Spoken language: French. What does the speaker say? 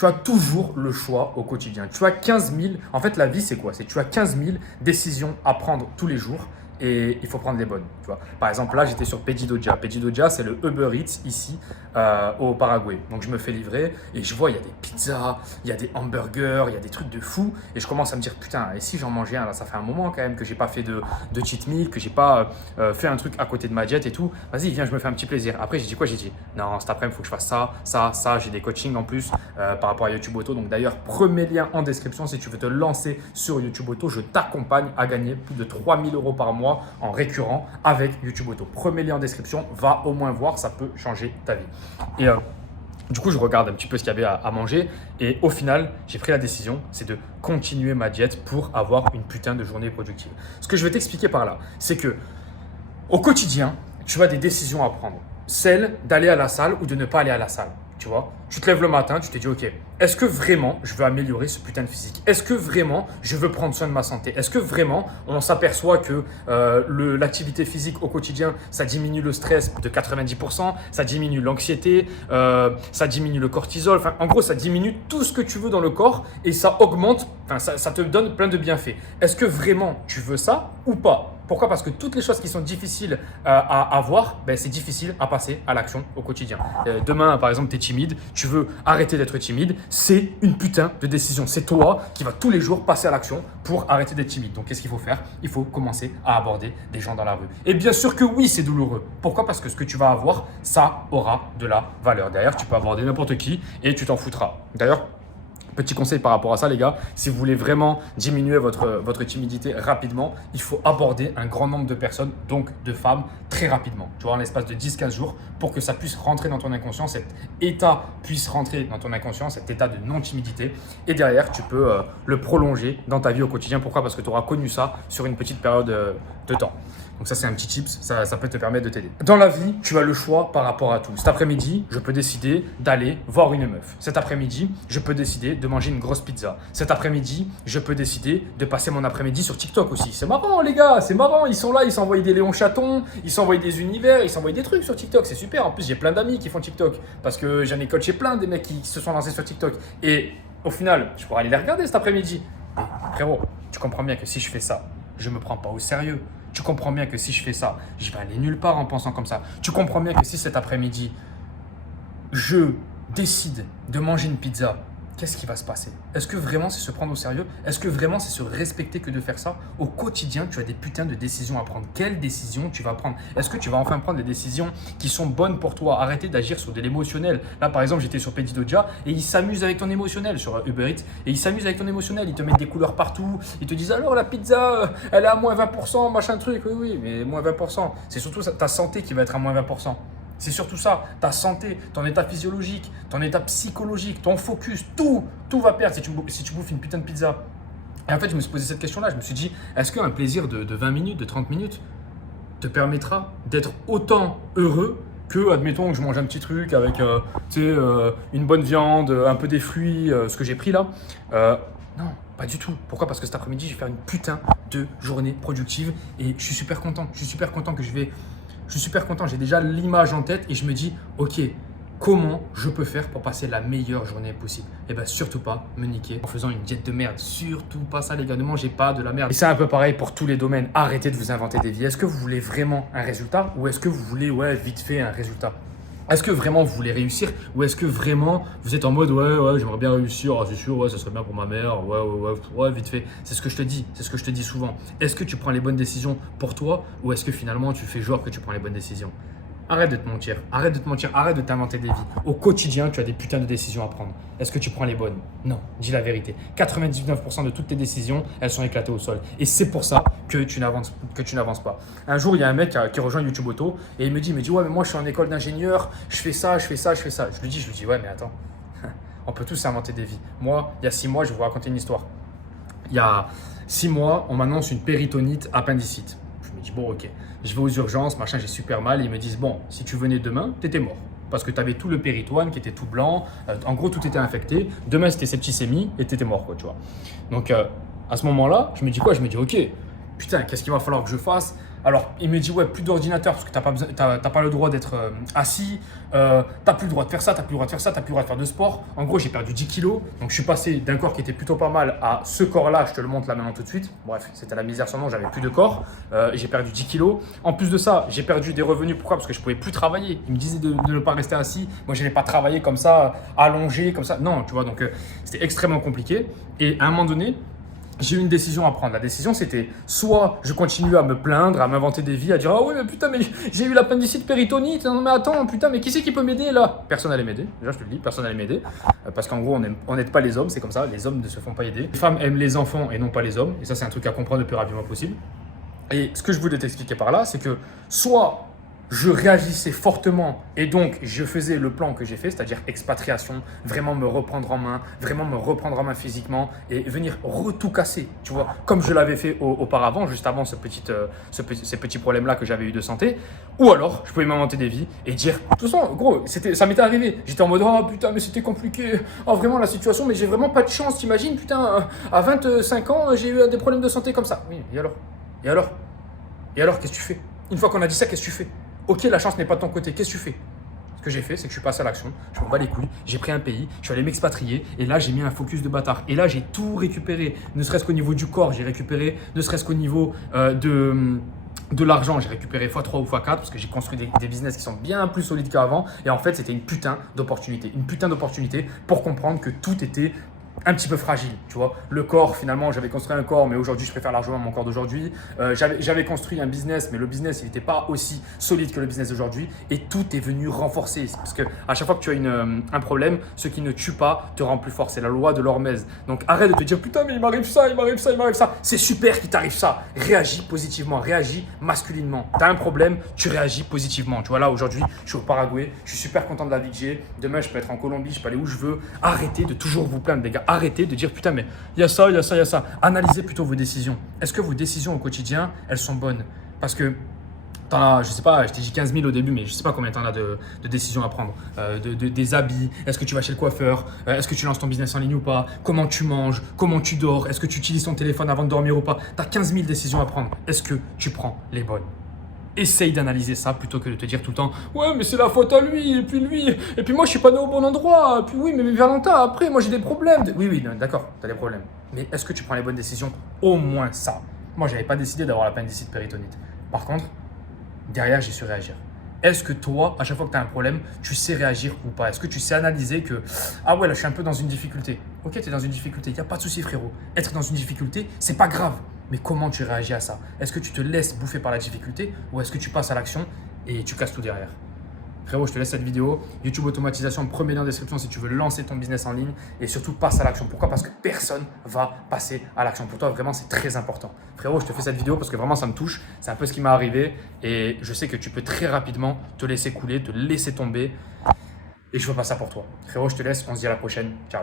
Tu as toujours le choix au quotidien. Tu as 15 000, en fait la vie c'est quoi? C'est tu as 15 000 décisions à prendre tous les jours et il faut prendre les bonnes. Tu vois. Par exemple là j'étais sur Pedidoja. Pedidoja c'est le Uber Eats ici au Paraguay. Donc je me fais livrer et je vois il y a des pizzas, il y a des hamburgers, il y a des trucs de fou et je commence à me dire putain et si j'en mangeais un là, ça fait un moment quand même que j'ai pas fait de cheat meal, que j'ai pas fait un truc à côté de ma diète et tout. Vas-y viens je me fais un petit plaisir. Après j'ai dit quoi? J'ai dit non cet après-midi il faut que je fasse ça, j'ai des coachings en plus par rapport à YouTube Auto. Donc d'ailleurs premier lien en description si tu veux te lancer sur YouTube Auto, je t'accompagne à gagner plus de 3 000 € par mois en récurrent avec YouTube Auto. Premier lien en description, va au moins voir, ça peut changer ta vie. Et du coup, je regarde un petit peu ce qu'il y avait à manger et au final, j'ai pris la décision, c'est de continuer ma diète pour avoir une putain de journée productive. Ce que je vais t'expliquer par là, c'est que au quotidien, tu as des décisions à prendre. Celle d'aller à la salle ou de ne pas aller à la salle. Tu vois, tu te lèves le matin, tu te dis ok, est-ce que vraiment je veux améliorer ce putain de physique? Est-ce que vraiment je veux prendre soin de ma santé? Est-ce que vraiment on s'aperçoit que l'activité physique au quotidien, ça diminue le stress de 90%, ça diminue l'anxiété, ça diminue le cortisol, enfin en gros ça diminue tout ce que tu veux dans le corps et ça augmente, enfin ça te donne plein de bienfaits. Est-ce que vraiment tu veux ça ou pas? Pourquoi? Parce que toutes les choses qui sont difficiles à avoir, ben, c'est difficile à passer à l'action au quotidien. Demain, par exemple, tu es timide, tu veux arrêter d'être timide, c'est une putain de décision. C'est toi qui vas tous les jours passer à l'action pour arrêter d'être timide. Donc, qu'est-ce qu'il faut faire? Il faut commencer à aborder des gens dans la rue. Et bien sûr que oui, c'est douloureux. Pourquoi? Parce que ce que tu vas avoir, ça aura de la valeur. Derrière, tu peux aborder n'importe qui et tu t'en foutras. D'ailleurs, petit conseil par rapport à ça, les gars, si vous voulez vraiment diminuer votre timidité rapidement, il faut aborder un grand nombre de personnes, donc de femmes, très rapidement. Tu vois, en l'espace de 10-15 jours, pour que ça puisse rentrer dans ton inconscient, cet état puisse rentrer dans ton inconscient, cet état de non-timidité. Et derrière, tu peux le prolonger dans ta vie au quotidien. Pourquoi? Parce que tu auras connu ça sur une petite période de temps. Donc ça, c'est un petit tips, ça peut te permettre de t'aider. Dans la vie, tu as le choix par rapport à tout. Cet après-midi, je peux décider d'aller voir une meuf. Cet après-midi, je peux décider de manger une grosse pizza. Cet après-midi, je peux décider de passer mon après-midi sur TikTok aussi. C'est marrant les gars, c'est marrant. Ils sont là, ils s'envoient des Léon Chaton, ils s'envoient des univers, ils s'envoient des trucs sur TikTok. C'est super. En plus, j'ai plein d'amis qui font TikTok parce que j'en ai coaché plein des mecs qui se sont lancés sur TikTok. Et au final, je pourrais aller les regarder cet après-midi. Mais frérot, tu comprends bien que si je fais ça, je me prends pas au sérieux. Tu comprends bien que si je fais ça, je vais aller nulle part en pensant comme ça. Tu comprends bien que si cet après-midi, je décide de manger une pizza, qu'est-ce qui va se passer? Est-ce que vraiment c'est se prendre au sérieux? Est-ce que vraiment c'est se respecter que de faire ça? Au quotidien, tu as des putains de décisions à prendre. Quelles décisions tu vas prendre? Est-ce que tu vas enfin prendre des décisions qui sont bonnes pour toi? Arrêter d'agir sur de l'émotionnel. Là, par exemple, j'étais sur Pedidoja et ils s'amusent avec ton émotionnel sur Uber Eats. Et ils s'amusent avec ton émotionnel. Ils te mettent des couleurs partout. Ils te disent alors la pizza, elle est à moins 20%, machin truc. Oui, oui, mais moins 20%. C'est surtout ta santé qui va être à moins 20%. C'est surtout ça, ta santé, ton état physiologique, ton état psychologique, ton focus, tout va perdre si tu bouffes une putain de pizza. Et en fait, je me suis posé cette question-là, je me suis dit, est-ce qu'un plaisir de 20 minutes, de 30 minutes te permettra d'être autant heureux que, admettons, que je mange un petit truc avec une bonne viande, un peu des fruits, ce que j'ai pris là non, pas du tout. Pourquoi? Parce que cet après-midi, je vais faire une putain de journée productive et je suis super content. Je suis super content, j'ai déjà l'image en tête et je me dis, ok, comment je peux faire pour passer la meilleure journée possible? Et bien surtout pas me niquer en faisant une diète de merde. Surtout pas ça les gars, ne mangez pas de la merde. Et c'est un peu pareil pour tous les domaines. Arrêtez de vous inventer des vies. Est-ce que vous voulez vraiment un résultat ou est-ce que vous voulez vite fait un résultat? Est-ce que vraiment vous voulez réussir ou est-ce que vraiment vous êtes en mode ouais j'aimerais bien réussir, c'est sûr, ouais ça serait bien pour ma mère, ouais vite fait. C'est ce que je te dis souvent. Est-ce que tu prends les bonnes décisions pour toi ou est-ce que finalement tu fais genre que tu prends les bonnes décisions? Arrête de te mentir, arrête de t'inventer des vies. Au quotidien, tu as des putains de décisions à prendre. Est-ce que tu prends les bonnes? Non, dis la vérité. 99% de toutes tes décisions, elles sont éclatées au sol. Et c'est pour ça que tu n'avances pas. Un jour, il y a un mec qui rejoint YouTube Auto et il me dit ouais mais moi je suis en école d'ingénieur, je fais ça. Je lui dis ouais mais attends, on peut tous s'inventer des vies. Moi, il y a 6 mois, je vais vous raconter une histoire. Il y a 6 mois, on m'annonce une péritonite appendicite. Je me dis bon ok, je vais aux urgences, machin, j'ai super mal. Et ils me disent bon, si tu venais demain, t'étais mort. Parce que tu avais tout le péritoine qui était tout blanc. En gros, tout était infecté. Demain, c'était septicémie et t'étais mort, quoi, tu vois. Donc, à ce moment-là, je me dis quoi? Je me dis ok, putain, qu'est-ce qu'il va falloir que je fasse? Alors, il me dit, ouais, plus d'ordinateur parce que t'as pas le droit d'être assis, t'as plus le droit de faire ça, t'as plus le droit de faire ça, t'as plus le droit de faire de sport. En gros, j'ai perdu 10 kilos. Donc, je suis passé d'un corps qui était plutôt pas mal à ce corps-là. Je te le montre là maintenant tout de suite. Bref, c'était la misère sans nom, j'avais plus de corps. J'ai perdu 10 kilos. En plus de ça, j'ai perdu des revenus. Pourquoi? Parce que je pouvais plus travailler. Il me disait de ne pas rester assis. Moi, je n'allais pas travailler comme ça, allongé, comme ça. Non, tu vois, donc c'était extrêmement compliqué. Et à un moment donné, j'ai eu une décision à prendre. La décision, c'était soit je continue à me plaindre, à m'inventer des vies, à dire « Ah oui, mais putain, mais j'ai eu l'appendicite péritonite. Non, mais attends, putain, mais qui c'est qui peut m'aider là ?» Personne n'allait m'aider. Déjà, je te le dis, personne n'allait m'aider. Parce qu'en gros, on n'aide pas les hommes, c'est comme ça. Les hommes ne se font pas aider. Les femmes aiment les enfants et non pas les hommes. Et ça, c'est un truc à comprendre le plus rapidement possible. Et ce que je voulais t'expliquer par là, c'est que soit je réagissais fortement et donc je faisais le plan que j'ai fait, c'est-à-dire expatriation, vraiment me reprendre en main physiquement et venir tout casser, tu vois, comme je l'avais fait auparavant, juste avant ces petits problèmes-là que j'avais eu de santé. Ou alors, je pouvais m'inventer des vies et dire, de toute façon, gros, ça m'était arrivé. J'étais en mode, oh putain, mais c'était compliqué. Oh, vraiment, la situation, mais j'ai vraiment pas de chance, t'imagines, putain, à 25 ans, j'ai eu des problèmes de santé comme ça. Oui, et alors? Et alors? Et alors, qu'est-ce que tu fais? Une fois qu'on a dit ça, qu'est-ce que tu fais? Ok, la chance n'est pas de ton côté, qu'est-ce que tu fais? Ce que j'ai fait, c'est que je suis passé à l'action, je me bats les couilles, j'ai pris un pays, je suis allé m'expatrier et là, j'ai mis un focus de bâtard. Et là, j'ai tout récupéré, ne serait-ce qu'au niveau du corps, j'ai récupéré, ne serait-ce qu'au niveau de l'argent, j'ai récupéré x3 ou x4 parce que j'ai construit des business qui sont bien plus solides qu'avant. Et en fait, c'était une putain d'opportunité pour comprendre que tout était un petit peu fragile, tu vois. Le corps, finalement, j'avais construit un corps, mais aujourd'hui, je préfère largement mon corps d'aujourd'hui. J'avais construit un business, mais le business, il n'était pas aussi solide que le business d'aujourd'hui. Et tout est venu renforcer. Parce que à chaque fois que tu as un problème, ce qui ne tue pas te rend plus fort. C'est la loi de l'Hormèse. Donc, arrête de te dire, putain, mais il m'arrive ça, il m'arrive ça, il m'arrive ça. C'est super qu'il t'arrive ça. Réagis positivement, réagis masculinement. Tu as un problème, tu réagis positivement. Tu vois, là, aujourd'hui, je suis au Paraguay. Je suis super content de la vie que j'ai. Demain, je peux être en Colombie, je peux aller où je veux. Arrêtez de toujours vous plaindre, les gars. Arrêtez de dire putain mais il y a ça, il y a ça, il y a ça. Analysez plutôt vos décisions. Est-ce que vos décisions au quotidien, elles sont bonnes? Parce que t'en as, je sais pas, je t'ai dit 15 000 au début, mais je sais pas combien t'en as de décisions à prendre. Des habits, est-ce que tu vas chez le coiffeur, est-ce que tu lances ton business en ligne ou pas, comment tu manges, comment tu dors, est-ce que tu utilises ton téléphone avant de dormir ou pas. Tu as 15 000 décisions à prendre. Est-ce que tu prends les bonnes? Essaye d'analyser ça plutôt que de te dire tout le temps « Ouais, mais c'est la faute à lui, et puis moi, je suis pas né au bon endroit, et puis oui, mais Valentin, après, moi, j'ai des problèmes. » Oui, d'accord, tu as des problèmes. Mais est-ce que tu prends les bonnes décisions? Au moins ça. Moi, je n'avais pas décidé d'avoir l'appendicite péritonite. Par contre, derrière, j'ai su réagir. Est-ce que toi, à chaque fois que tu as un problème, tu sais réagir ou pas? Est-ce que tu sais analyser que « Ah ouais, là, je suis un peu dans une difficulté. » Ok, tu es dans une difficulté, il n'y a pas de souci, frérot. Être dans une difficulté, c'est pas grave. Mais comment tu réagis à ça? Est-ce que tu te laisses bouffer par la difficulté ou est-ce que tu passes à l'action et tu casses tout derrière? Frérot, je te laisse cette vidéo. YouTube automatisation, premier lien en description si tu veux lancer ton business en ligne et surtout passe à l'action. Pourquoi? Parce que personne va passer à l'action. Pour toi, vraiment, c'est très important. Frérot, je te fais cette vidéo parce que vraiment, ça me touche. C'est un peu ce qui m'est arrivé et je sais que tu peux très rapidement te laisser couler, te laisser tomber et je veux pas ça pour toi. Frérot, je te laisse. On se dit à la prochaine. Ciao.